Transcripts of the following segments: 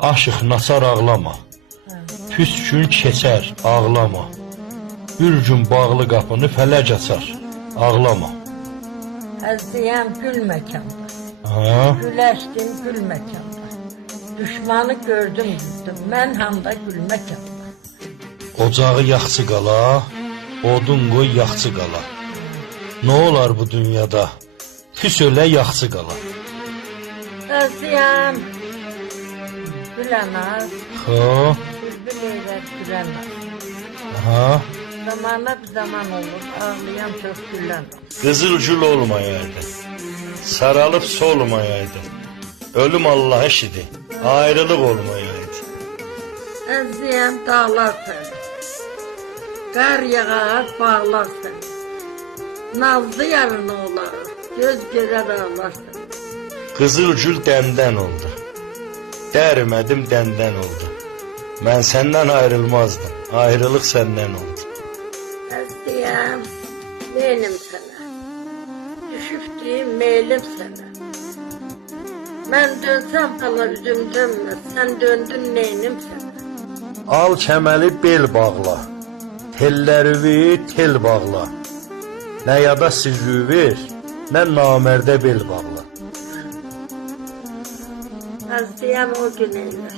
Aşıq nasar ağlama. Püskün keçər ağlama. Bir gün bağlı qapını fələc açar ağlama. Əzdiyəm gül məkanda. Güləşdim gül məkanda. Düşmanı gördüm güldüm. Mən hamda gül məkanda. Ocağı yaxçı qala, odun qoy yaxçı qala. Nə olar bu dünyada? Pis ölə yaxçı qala. Əzdiyəm gülənaz. Bülbül eylər gülənaz. Zamana bir zaman olur, ağlayan çox gülənaz. Qızıl gül olmayaydı, saralıb solmayaydı. Ölüm Allah işidir, ayrılıq olmayaydı. Əzdiyəm dağlar səni. Qar yağar bağlar səni. Nazlı yarın olar, göz görər ağlar səni. Qızıl gül dəndən oldu, dərmədim dəndən oldu. Mən səndən ayrılmazdım, ayrılıq səndən oldu. Əzdiyəm meylim sənə, düşübdiyim meylim sənə. Mən dönsəm hala üzüm dönməz, sən döndün neynim sənə. Al kəməli bel bağla, tellərivi tel bağla. Nə yada sirri ver, nə namərdə bel bağla. Əzdiyəm o gün eylər,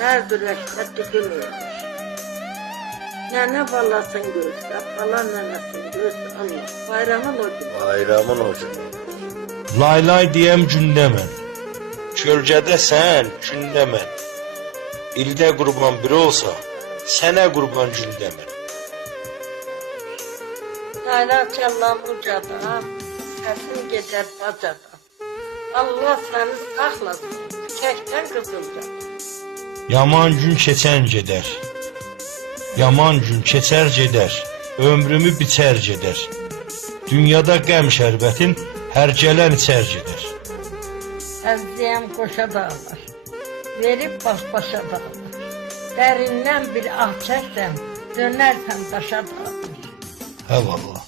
hər dürəkdə dügün eylər. Nənə balasın gözlə, bala nənəsin gözlə, Allah, bayramın o gün. Bayramın o gün. Lay lay deyəm gündə mən, kölgədə sən, gündə mən. İldə qurban biri olsa, sənə qurban gündə mən. Layla çallam ucadan, səsin gedər bacadan. Allah səni saxlasın, çəkdən qızıldan. Yaman gün keçən gedər, yaman gün keçər gedər, ömrümü biçər gedər. Dünyada qəm şərbətin hər gələn içər gedər. Əzdiyəm qoşa dağlar, verib baş-başa dağlar. Dərindən bir ah çəksən, dönərsən daşa dağlar. Hə vallah.